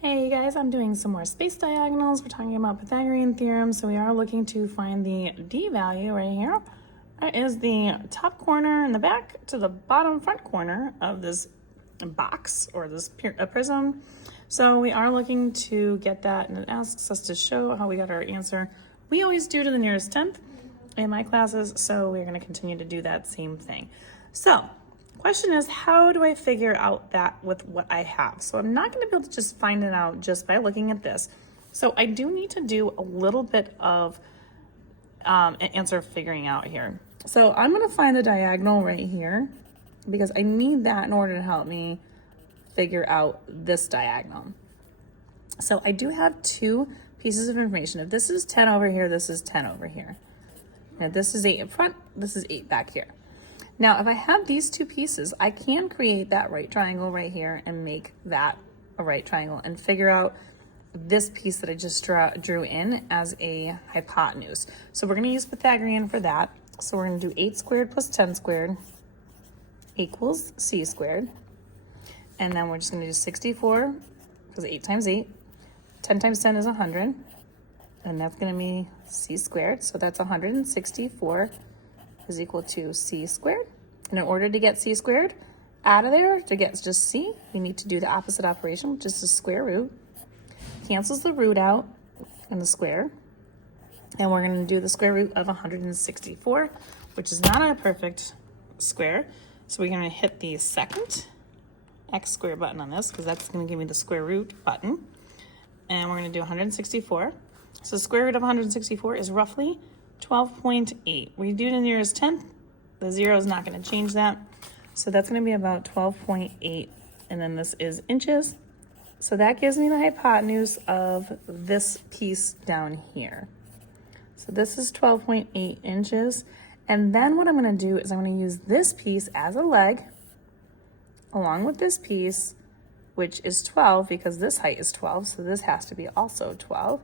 Hey guys, I'm doing some more space diagonals. We're talking about Pythagorean Theorem, so we are looking to find the D value right here. That is the top corner in the back to the bottom front corner of this box or this prism. So we are looking to get that, and it asks us to show how we got our answer. We always do to the nearest tenth in my classes, so we're going to continue to do that same thing. So question is, how do I figure out that with what I have? So I'm not going to be able to just find it out just by looking at this. So I do need to do a little bit of answer figuring out here. So I'm going to find the diagonal right here because I need that in order to help me figure out this diagonal. So I do have two pieces of information. If this is 10 over here, this is 10 over here. Now this is 8 in front, this is 8 back here. Now, if I have these two pieces, I can create that right triangle right here and make that a right triangle and figure out this piece that I just drew in as a hypotenuse. So we're gonna use Pythagorean for that. So we're gonna do 8 squared plus 10 squared equals c squared. And then we're just gonna do 64, because 8 times 8. 10 times 10 is 100. And that's gonna be c squared. So that's 164. Is equal to c squared. And in order to get c squared out of there, to get just c, we need to do the opposite operation, which is the square root. Cancels the root out in the square. And we're going to do the square root of 164, which is not a perfect square. So we're going to hit the second x squared button on this, because that's going to give me the square root button. And we're going to do 164. So the square root of 164 is roughly 12.8. We do the nearest tenth. The 0 is not going to change that. So that's going to be about 12.8. And then this is inches. So that gives me the hypotenuse of this piece down here. So this is 12.8 inches. And then what I'm going to do is I'm going to use this piece as a leg along with this piece, which is 12 because this height is 12. So this has to be also 12.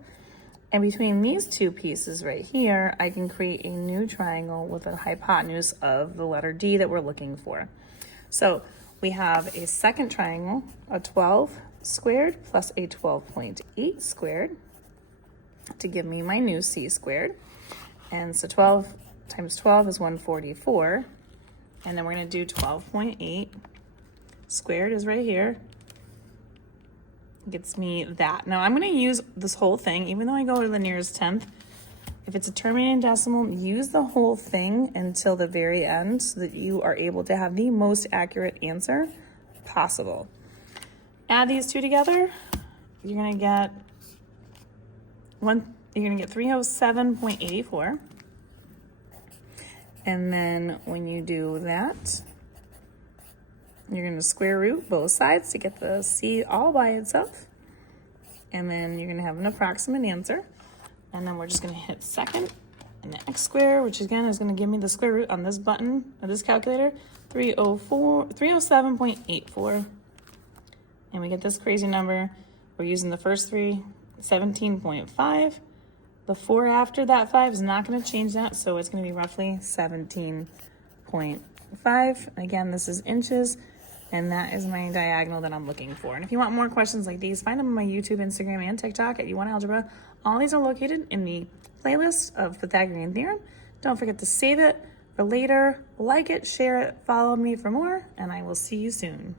And between these two pieces right here, I can create a new triangle with a hypotenuse of the letter D that we're looking for. So we have a second triangle, a 12 squared plus a 12.8 squared to give me my new c squared. And so 12 times 12 is 144. And then we're going to do 12.8 squared is right here. Gets me that. Now I'm going to use this whole thing, even though I go to the nearest tenth. If it's a terminating decimal, use the whole thing until the very end so that you are able to have the most accurate answer possible. Add these two together, you're going to get 307.84. And then when you do that, you're going to square root both sides to get the c all by itself. And then you're going to have an approximate answer. And then we're just going to hit second and the x squared, which again is going to give me the square root on this button of this calculator, 307.84. And we get this crazy number. We're using the first three, 17.5. The 4 after that 5 is not going to change that, so it's going to be roughly 17.5. Again, this is inches. And that is my diagonal that I'm looking for. And if you want more questions like these, find them on my YouTube, Instagram, and TikTok at U1Algebra. All these are located in the playlist of Pythagorean Theorem. Don't forget to save it for later, like it, share it, follow me for more, and I will see you soon.